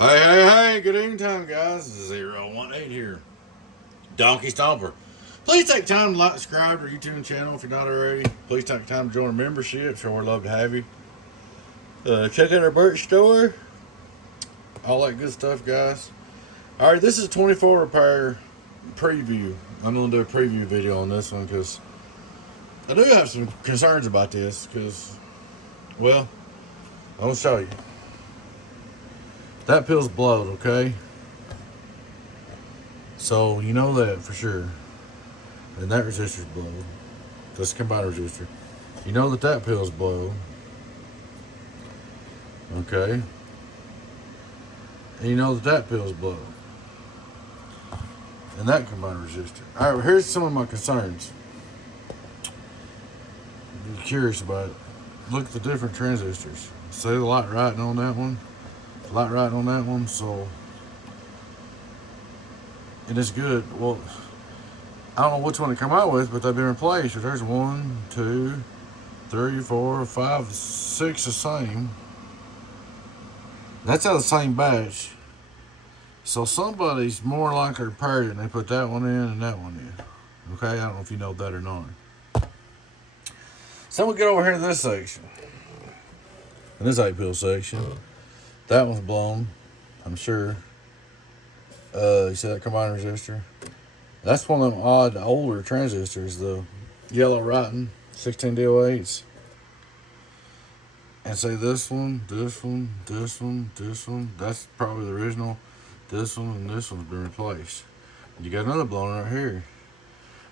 Hey, good evening time, guys. 018 here. Donkey Stomper. Please take time to like, subscribe to our YouTube channel if you're not already. Please take time to join our membership. Sure, we'd love to have you. Check out our merch store. All that good stuff, guys. Alright, this is a 24 repair preview. I'm going to do a preview video on this one because I do have some concerns about this because, well, I'm going to show you. That pill's blowed, okay? So you know that for sure. And that resistor's blowed. That's the combiner resistor. You know that pill's blowed. Okay. And you know that pill's blowed. And that combiner resistor. Alright, well, here's some of my concerns. If you're curious about it, look at the different transistors. See the light writing on that one? Light right on that one, so it is good. Well, I don't know which one to come out with, but they've been replaced. So there's 1, 2, 3, 4, 5, 6 the same. That's out of the same batch. So somebody's more likely repaired it and they put that one in and that one in. Okay, I don't know if you know that or not. So we'll get over here to this section. In this 8-pill section. That one's blown, I'm sure. You see that combiner resistor? That's one of them odd, older transistors, the yellow writing, 16 DO8s. And see this one, this one, this one, this one. That's probably the original. This one and this one's been replaced. And you got another blown right here.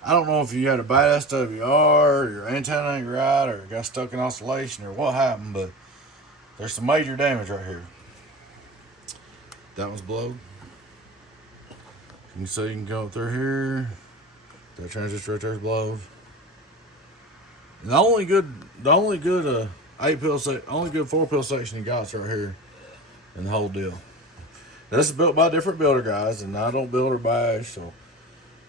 I don't know if you had a bad SWR, or your antenna ain't right, or it got stuck in oscillation, or what happened, but there's some major damage right here. That one's blowed. You can see you can go through here. That transistor right there is blowed. And the only good 4-pill section you got is right here in the whole deal. Now, this is built by different builder guys, and I don't build or bash, so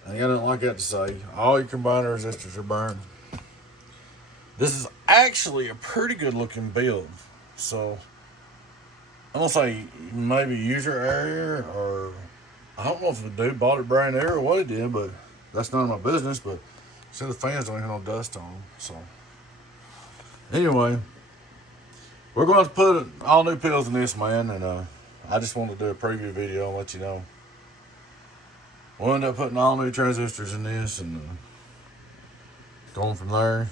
I ain't got nothing like that to say. All your combiner resistors are burned. This is actually a pretty good looking build, so I'm gonna say maybe user error, or I don't know if the dude bought it brand new or what he did, but that's none of my business. But see, the fans don't even have no dust on them. So anyway, we're going to put all new pills in this, man, and I just wanted to do a preview video and let you know. We'll end up putting all new transistors in this and going from there.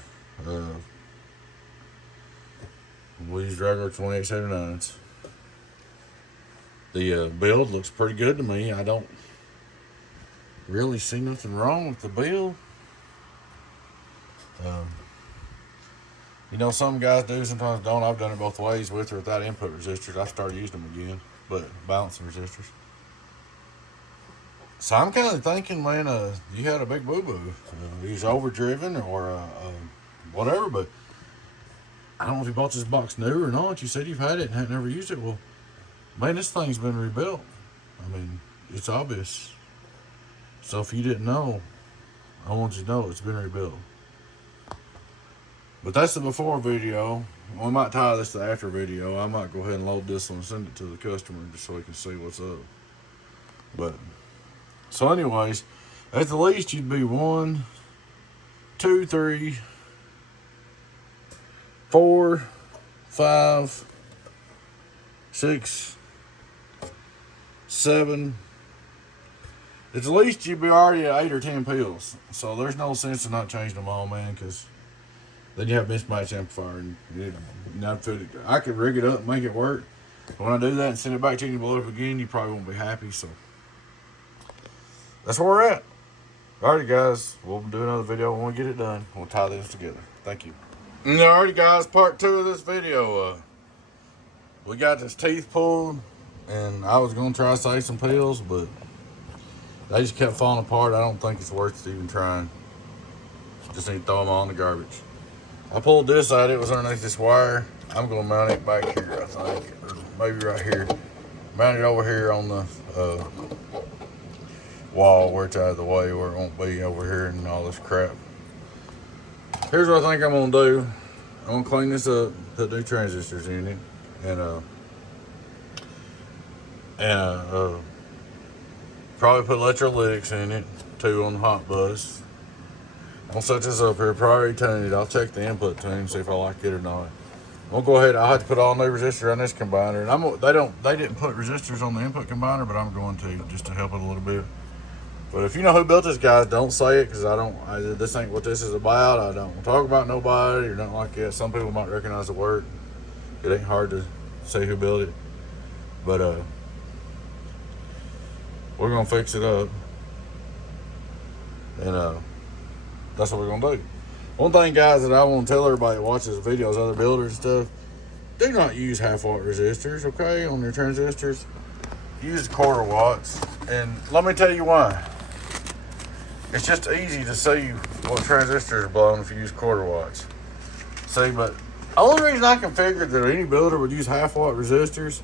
We'll use regular 2879s. The build looks pretty good to me. I don't really see nothing wrong with the build. You know, some guys do, sometimes don't. I've done it both ways, with or without input resistors. I started using them again, but balancing resistors. So I'm kind of thinking, man, you had a big boo-boo. He was overdriven or whatever, but I don't know if you bought this box new or not. You said you've had it and had never used it. Well, man, this thing's been rebuilt. I mean, it's obvious. So if you didn't know, I want you to know it's been rebuilt. But that's the before video. We might tie this to the after video. I might go ahead and load this one and send it to the customer just so he can see what's up. But, so anyways, at the least you'd be 1, 2, 3, 4, 5, 6, 7. At the least you'd be already at 8 or 10 pills. So there's no sense in not changing them all, man, because then you have a mismatch amplifier and not fit it. I could rig it up and make it work. But when I do that and send it back to you and blow it up again, you probably won't be happy. So that's where we're at. Alrighty, guys, we'll do another video when we get it done. We'll tie this together. Thank you. Alrighty, guys, part 2 of this video. We got this teeth pulled, and I was gonna try to save some pills, but they just kept falling apart. I don't think it's worth it even trying. Just need to throw them all in the garbage. I pulled this out. It was underneath this wire. I'm gonna mount it back here, I think, or maybe right here. Mount it over here on the wall where it's out of the way, where it won't be over here and all this crap. Here's what I think I'm gonna do. I'm gonna clean this up, put new transistors in it, and And probably put electrolytics in it too on the hot bus. I'll set this up here, priority tune it. I'll check the input tune, see if I like it or not. I'll go ahead. I'll have to put all new resistors on this combiner, and they didn't put resistors on the input combiner, but I'm going to just to help it a little bit. But if you know who built this, guys, don't say it, because this ain't what this is about. I don't talk about nobody or nothing like that. Some people might recognize the work. It ain't hard to say who built it. But we're gonna fix it up, and that's what we're gonna do. One thing, guys, that I want to tell everybody that watches videos, other builders and stuff, do not use half-watt resistors, okay, on your transistors. Use quarter watts, and let me tell you why. It's just easy to see what transistors are blowing if you use quarter watts. See, but the only reason I can figure that any builder would use half-watt resistors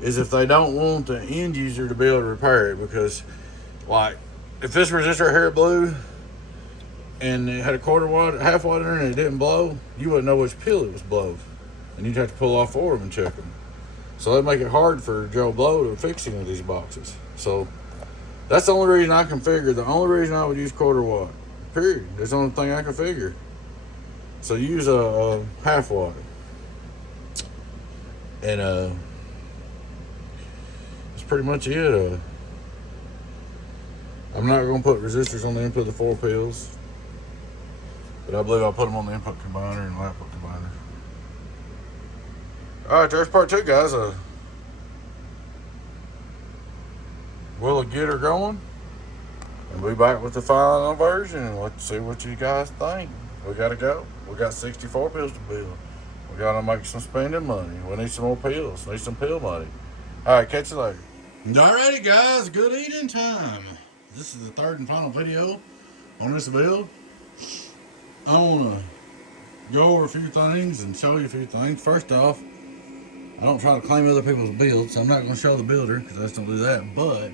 is if they don't want the end user to be able to repair it, because, like, if this resistor here blew and it had a quarter watt, half watt in there and it didn't blow, you wouldn't know which pill it was blowed, and you'd have to pull off 4 of them and check them. So that make it hard for Joe Blow to fix any of these boxes. So that's the only reason I can figure. The only reason I would use quarter watt, period. That's the only thing I can figure. So use a half watt, and that's pretty much it. I'm not gonna put resistors on the input of the 4 pills, but I believe I'll put them on the input combiner and output combiner. All right, there's part 2, guys. We'll get her going, and be back with the final version, and let's see what you guys think. We gotta go. We got 64 pills to build. We gotta make some spending money. We need some more pills. Need some pill money. All right, catch you later. Alrighty, guys, good eating time. This is the 3rd and final video on this build. I want to go over a few things and show you a few things. First off, I don't try to claim other people's builds, so I'm not going to show the builder, because I just don't do that, but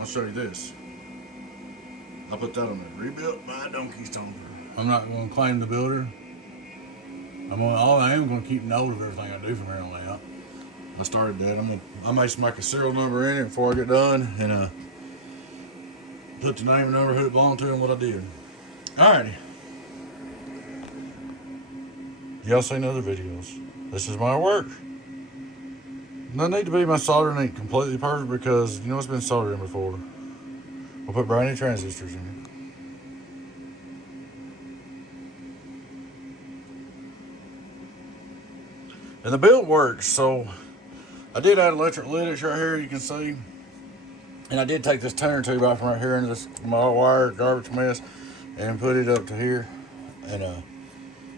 I'll show you this. I'll put that on there. Rebuilt by Donkeystomper. I'm not going to claim the builder. I am going to keep note of everything I do from here on out. I started that. I may make a serial number in it before I get done, and put the name and number, who it belonged to, and what I did. Alrighty. Y'all seen other videos. This is my work. No need to be my soldering ain't completely perfect, because you know it's been soldered in before. We'll put brand new transistors in it. And the build works, so I did add electrolytics right here, you can see. And I did take this tuner tube out from right here into this my wire garbage mess and put it up to here. And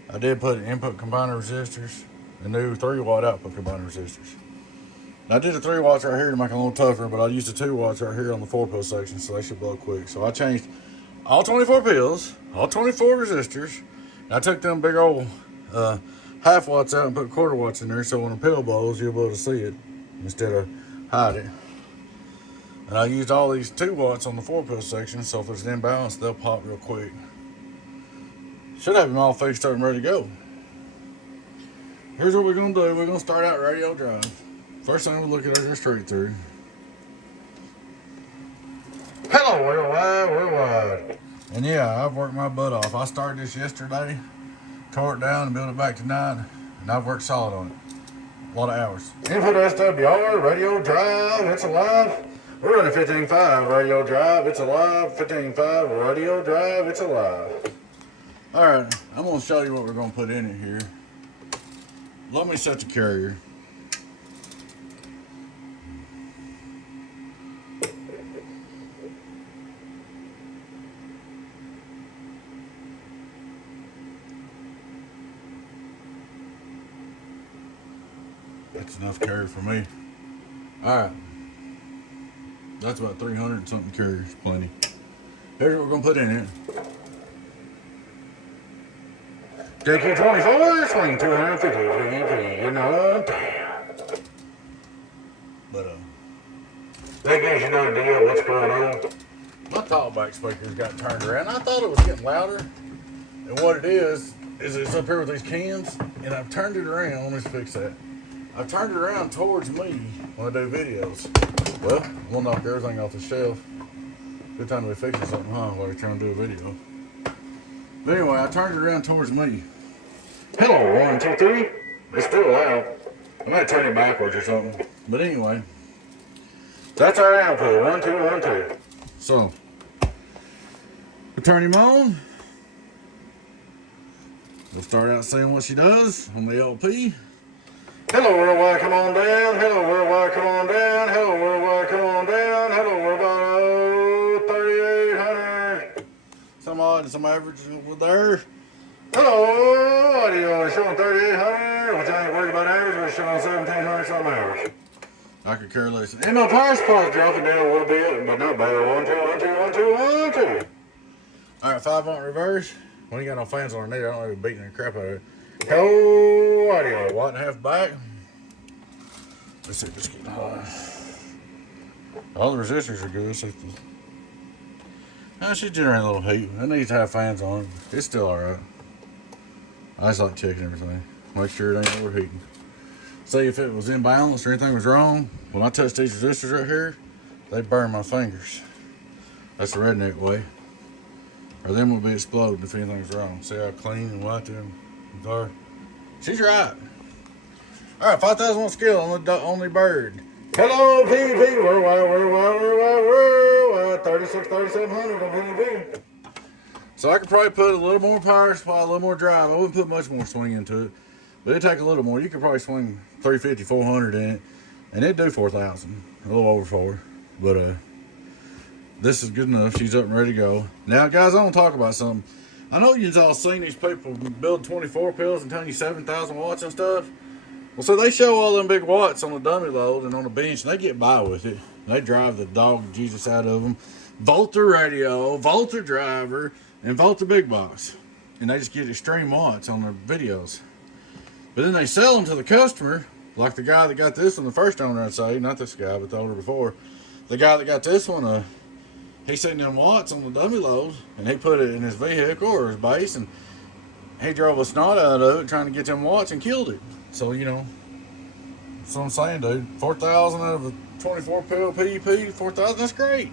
I did put input combiner resistors, a new 3-watt output combiner resistors. And I did the 3 watts right here to make it a little tougher, but I used the 2 watts right here on the 4 pill section, so they should blow quick. So I changed all 24 pills, all 24 resistors, and I took them big old half watts out and put quarter watts in there, so when a pill blows, you'll be able to see it instead of hide it. And I used all these 2 watts on the 4 pill section, so if it's an imbalance, they'll pop real quick. Should have them all fixed up and ready to go. Here's what we're gonna do. We're gonna start out radio drive. First thing we'll look at is our straight through. Hello, worldwide. And yeah, I've worked my butt off. I started this yesterday, tore it down and built it back tonight, and I've worked solid on it. A lot of hours. Input SWR, radio drive, it's alive. We're running 15.5 radio drive, it's alive. 15.5 radio drive, it's alive. Alright, I'm going to show you what we're going to put in it here. Let me set the carrier. That's enough carrier for me. Alright. That's about 300 and something carriers, plenty. Here's what we're going to put in it. JQ24, swing 250, you know, damn. But, that gives you no idea what's going on. My talkback speakers got turned around. I thought it was getting louder. And what it is it's up here with these cans, and I've turned it around. Let's fix that. I've turned it around towards me when I do videos. Well, we'll knock everything off the shelf. Good time to be fixing something, huh, while you're trying to do a video. But anyway, I turned it around towards me. Hello, 1, 2, 3. It's still loud. I might turn it backwards or something. But anyway, that's our output. 1, 2, 1, 2. So, we turn him on. We'll start out seeing what she does on the LP. Hello worldwide, come on down. Hello worldwide, come on down. Hello worldwide, come on down. Hello worldwide, 3800. Some odd and some average with there. Hello, audio showing 3800, which I ain't worried about average, we're showing 1700 something average. I could care less. And my power supply's dropping down a little bit, but not bad. 1, 2, 1, 2, 1, 2, 1, 2. Alright, 5-volt reverse. We ain't got no fans on our knee, I don't know if beating the crap out of it. Hello, audio. 1.5 back. Let's see if this getting high. All the resistors are good. It should generate a little heat. It needs to have fans on it. It's still alright. I just like checking everything. Make sure it ain't overheating. See if it was imbalanced or anything was wrong. When I touch these resistors right here, they burn my fingers. That's the redneck way. Or them will be exploding if anything's wrong. See how clean and white them are? She's right. Alright, 5,000 watt scale on the only bird. Hello, PvP. Worldwide. 36, 3700 on PvP. So I could probably put a little more power supply, a little more drive. I wouldn't put much more swing into it. But it'd take a little more. You could probably swing 350, 400 in it. And it'd do 4,000. A little over 4. But, this is good enough. She's up and ready to go. Now, guys, I want to talk about something. I know you've all seen these people build 24 pills and telling you 7,000 watts and stuff. Well, so they show all them big watts on the dummy load and on the bench, and they get by with it. They drive the dog Jesus out of them. Volt the radio, volt the driver, and volt the big box. And they just get extreme watts on their videos. But then they sell them to the customer, like the guy that got this one, the first owner, I'd say. Not this guy, but the owner before. The guy that got this one, he seen them watts on the dummy load, and he put it in his vehicle or his base, and he drove a snot out of it trying to get them watts and killed it. So, you know, that's what I'm saying, dude. 4,000 out of a 24 pill PEP, 4,000, that's great.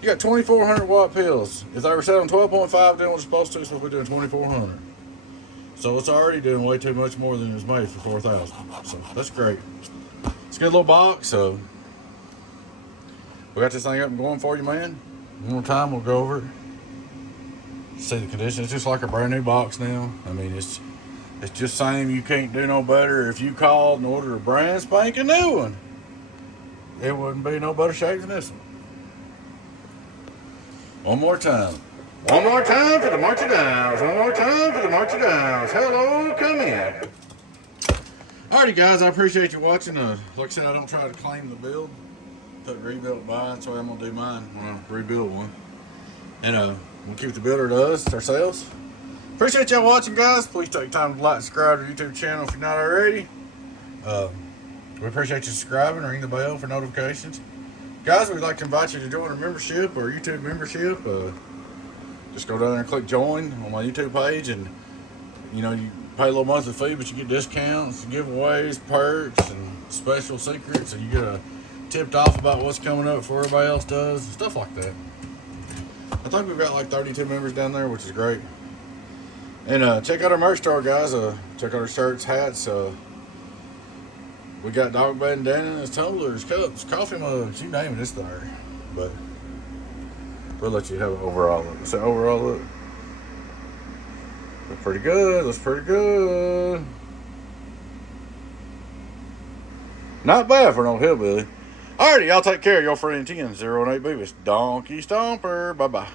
You got 2,400 watt pills. If they were selling 12.5, then what it's supposed to, so we're doing 2,400. So it's already doing way too much more than it was made for 4,000. So that's great. It's a good little box. So we got this thing up and going for you, man. One more time, we'll go over it. See the condition. It's just like a brand new box now. I mean, it's just saying you can't do no better. If you called and ordered a brand spanking new one, it wouldn't be no better shape than this one. One more time. One more time for the Marchy Downs. One more time for the Marchy Downs. Hello, come in. Alrighty, guys, I appreciate you watching. Like I said, I don't try to claim the build. Put rebuild by, that's the way I'm gonna do mine when I rebuild one. And we'll keep the builder to us, ourselves. Appreciate y'all watching, guys. Please take time to like and subscribe to our YouTube channel if you're not already. We appreciate you subscribing, ring the bell for notifications. Guys, we'd like to invite you to join our membership or YouTube membership. Just go down there and click join on my YouTube page, and you know, you pay a little monthly fee, but you get discounts, giveaways, perks, and special secrets, and you get tipped off about what's coming up before everybody else does, and stuff like that. I think we've got like 32 members down there, which is great. And check out our merch store, guys. Check out our shirts, hats. We got dog bed and dandelions, tumblers, cups, coffee mugs, you name it, it's there. But we'll let you have an overall look. So overall look. Looks pretty good. Looks pretty good. Not bad for an old hillbilly. Alrighty, y'all take care. Your friend 1008 Beavis. Donkey Stomper. Bye-bye.